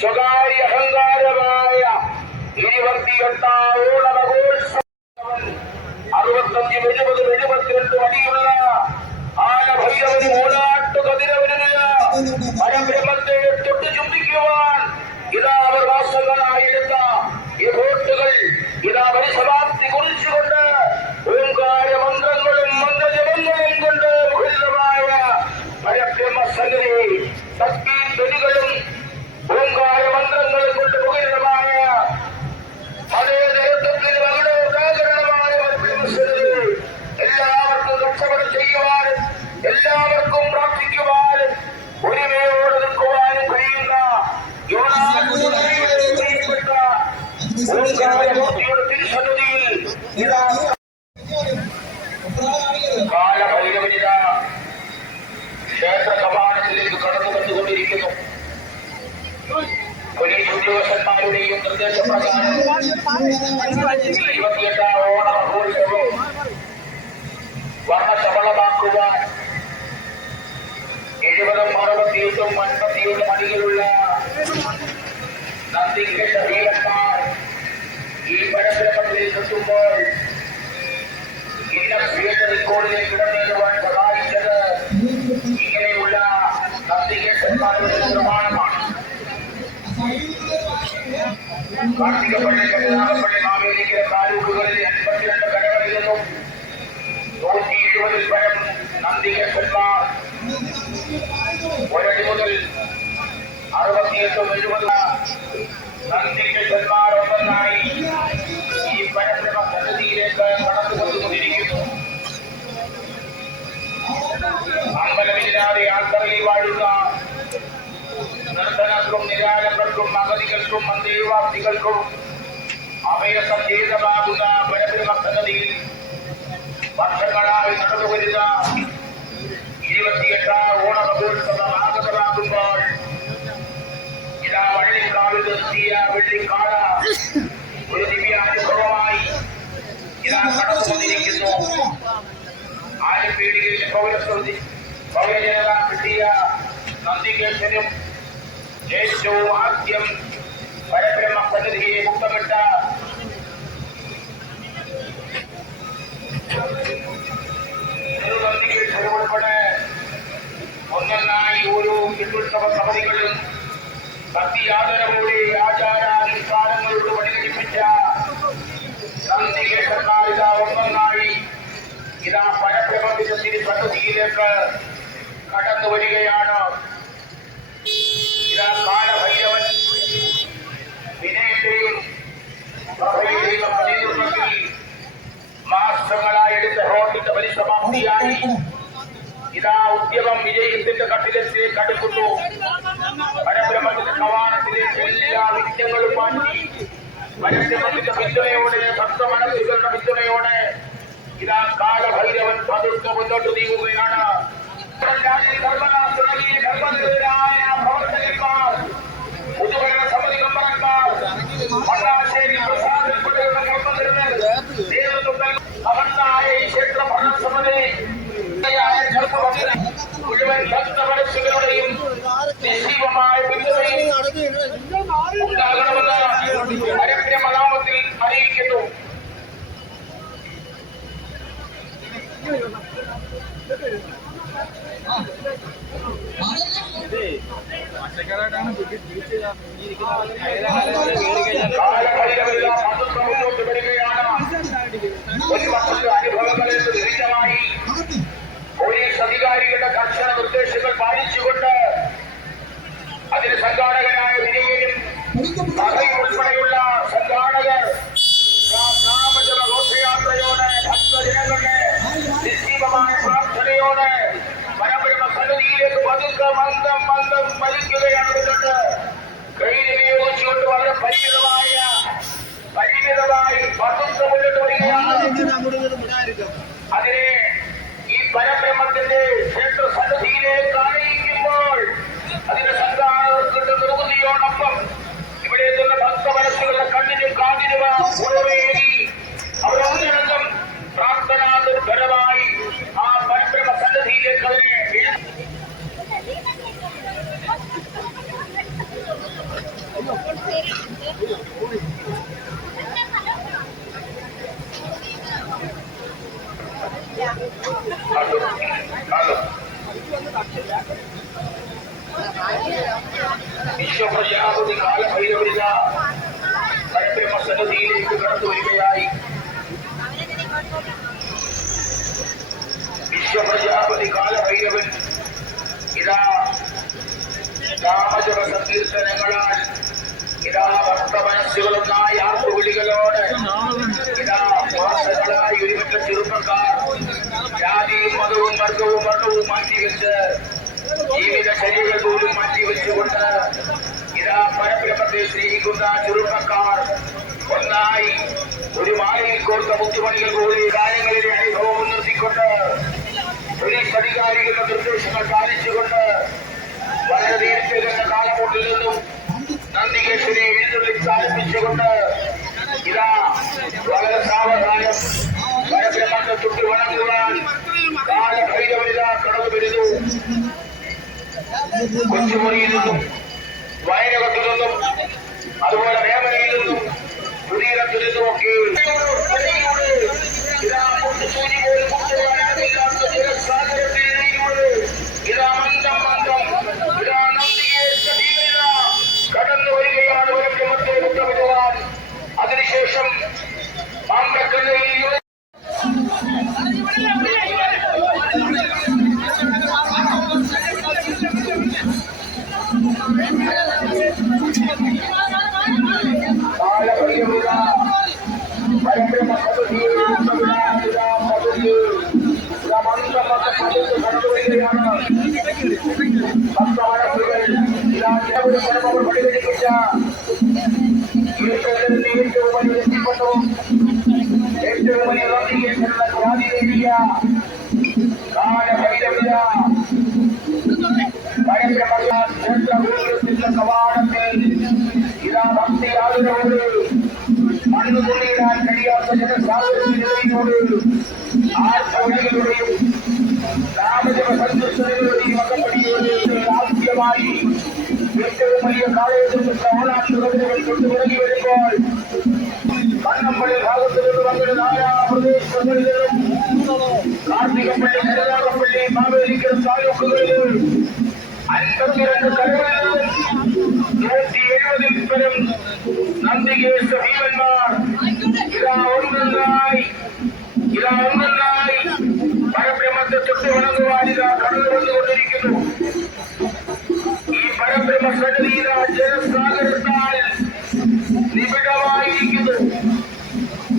സ്വകാര്യ അഹങ്കാരമായ ഇരുപത്തിയെട്ടാവോളമഘോത്സവം അറുപത്തഞ്ചും కొన్ని యువసత్మానుడి నిర్దేశ ప్రకారం ఇరవై యొక్క ఓణ మహోత్సవం వర్ణ సఫలమాకుగా எழுபதும் அறுபத்தி எட்டும் ஐம்பத்தி ஏழு மணியில் உள்ள நம்பிக்கை வீரத்தார் இப்படத்திற்கு சுற்றும்போல் இன்னும் வீட்டை கோடியை கிடந்தேன் சகாய்த்தது இங்கே உள்ள நம்பிக்கை சம்பாதிக்கிறமான കാർത്തികപ്പള്ളി കരുനാഗപ്പള്ളി മാവേലിക്കര താലൂക്കുകളിൽ അൻപത്തിരണ്ട് കടകളിലും നൂറ്റി എഴുപതിൽ പരം നന്ദികേട്ടന്മാർ ഒരടി മുതൽ അറുപത്തിയെട്ടും എഴുപത് നന്ദികേട്ടന്മാർ ഒന്നായി ഈ പരബ്രഹ്മ സന്നിധിയിലേക്ക് കടന്നുകൊണ്ടുകൊണ്ടിരിക്കുന്നു അമ്പലമില്ലാതെ ആൾക്കറയിൽ വാഴുന്ന നിർധനർക്കും നിരാലകർക്കും അഗതികൾക്കും അന്തേവാസികൾക്കും അഭയ സന്ദേശമാകുന്ന പരബ്രഹ്മ സന്നദ്ധിയിൽ വർഷങ്ങളായി നടന്നുവരുന്ന ഇരുപത്തിയെട്ടാം ഓണമഹോത്സവം ആഗതമാകുമ്പോൾ ഇതാ വള്ളിക്കാവിൽ നിർത്തിയ വെള്ളിക്കാട ഒരു ദിവ്യാനുഭവമായി ഇതാ കടന്നുവന്നിരിക്കുന്നു ആലപ്പീടികയിലെ പൗരസ്വതി പൗരജനത കിട്ടിയ നന്ദികേശനും ഏറ്റവും ആദ്യം പരബ്രഹ്മ സന്നിധിയെ മുത്തമിട്ട തിരുനന്ദികേശനും ഉൾപ്പെടെ ഒന്നൊന്നായി ഓരോ ഹിന്ദുത്സവ സമിതികളും ഭക്തിയാദരവോടെ ആചാരാനുഷ്ഠാനങ്ങളോട് പരിഗണിപ്പിച്ച നന്ദികേശന്മാരിത ഒന്നൊന്നായി ഇതാ പരബ്രഹ്മത്തിന്റെ തിരുസന്നിധിയിലേക്ക് കടന്നു വരികയാണ് മഹത്തായ ഈ ക്ഷേത്ര ഭരണസമിതി മുഴുവൻ ഭക്തമനസ്സുകളുടെയും നിശ്ചയമായ പോലീസ് അധികാരികളുടെ കർശന നിർദ്ദേശങ്ങൾ പാലിച്ചുകൊണ്ട് അതിന് സംഘാടകനായ വിജയനും विश्वप्रशासनि कालभैरवरिजा परब्रह्मसदधीरेषु विश्वप्रजापति कालभैरवन् ഇതാ ഭക്തമനസ്സുകളൊന്നായി ആർപ്പുവിളികളോട് ഇതാ മാസങ്ങളായി ഒരുമിച്ച ചെറുപ്പക്കാർ ജാതിയും മതവും അധികാരികളുടെ നിർദ്ദേശങ്ങൾ പാലിച്ചുകൊണ്ട് വളരെ നേരത്തെ തന്നെ നിന്നും നന്ദികേശ്വരെ എഴുന്നള്ളിച്ച് ആരംഭിച്ചുകൊണ്ട് ഇതാ വളരെ സാവധാനം വളരെ മണ്ണ് ചുട്ടി വണങ്ങുവാൻ കാലഭൈരവരിത കടന്നു വരുന്നു. കൊച്ചുമുറിയിൽ നിന്നും വയനകത്തു നിന്നും അതുപോലെ വേമനയിൽ നിന്നും പുതിയിടത്തിൽ നിന്നുമൊക്കെ ഇതാ മുട്ടുസൂചി மண்ணு மொழியினால் கடிகாசம் சாதனை ஆற்றவுடைய ഏറ്റവും വലിയ കാലഘട്ടത്തിൽ ഓണാട്ടുകൾ കൊണ്ടുവിറങ്ങി വരുമ്പോൾ കണ്ണമ്പള്ളി ഭാഗത്ത് നിന്ന് വന്നൊരു നാലാ പ്രദേശങ്ങളിലും കാർത്തികപ്പള്ളി കരുനാഗപ്പള്ളി മാവേലിക്കൽ താലൂക്കുകളിൽ അൻപത്തിരണ്ട് കരകളിലും നൂറ്റി എഴുപതിൽ പരം നന്ദികേശ ഭീമന്മാർ ഇതാ ഒന്നൊന്നായി ഇതാ ഒന്നൊന്നായി നിബിഡമായിരിക്കുന്നു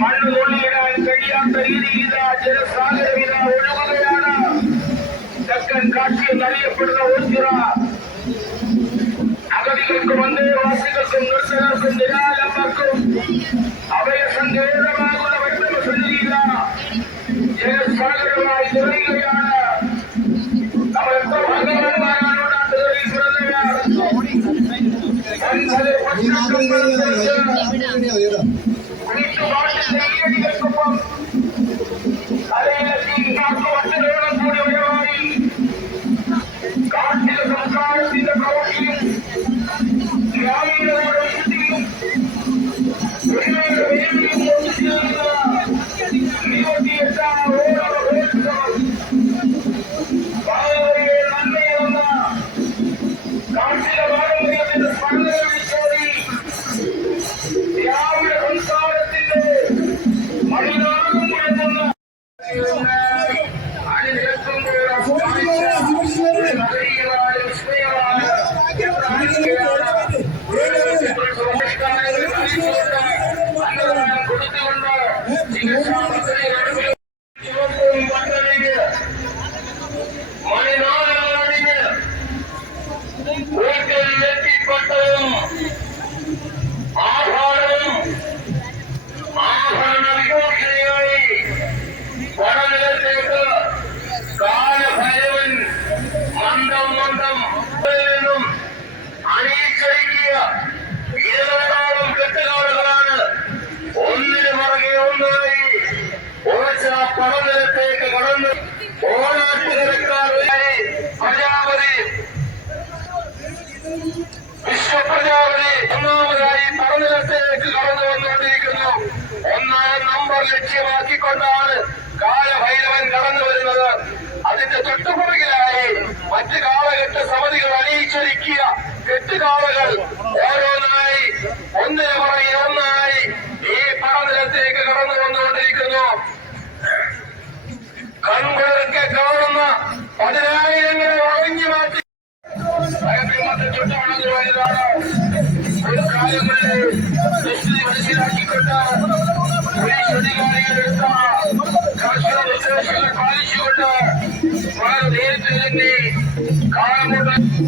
മണ്ണ് കൊള്ളിയിടാൻ കഴിയാത്ത രീതിയിൽ ഇതാ ജലസാഗരം ഇതാ ഒഴുകുകയാണ്. തെക്കൻ കാശി എന്നറിയപ്പെടുന്ന ഓച്ചിറ അഗതികൾക്കും അന്തേവാസികൾക്കും നിർത്തകർക്കും നിരാലംബർക്കും. അഭയസങ്കേതമാകുന്ന വൈദ്യുത സന്നിധിയില ജലസാഗരമായി നിറയുകയാണ്. നമ്മൾ എത്ര ഭാഗ്യവാന്മാരാണ് നാട്ടുകളിൽ പിറന്നവർ. വൻകര here. ലക്ഷ്യമാക്കിക്കൊണ്ടാണ് കാലഭൈരവൻ കടന്നു വരുന്നത്. അതിന്റെ തൊട്ടുപുറകിലായി മറ്റ് കാലഘട്ട സമിതികൾ അണിയിച്ചൊരുക്കിയ കെട്ടുകാളകൾ ഓരോന്നായി ഒന്നിനു പുറകെ ഒന്നായി ഈ പാതലത്തേക്ക് കടന്നു വന്നുകൊണ്ടിരിക്കുന്നു. കൺകുളിർക്കെ കാണുന്ന പതിനായിരങ്ങളെ ഒഴിഞ്ഞു മാറ്റി. ചുറ്റാണെന്ന് മനസ്സിലാക്കിക്കൊണ്ട് പോലീസ്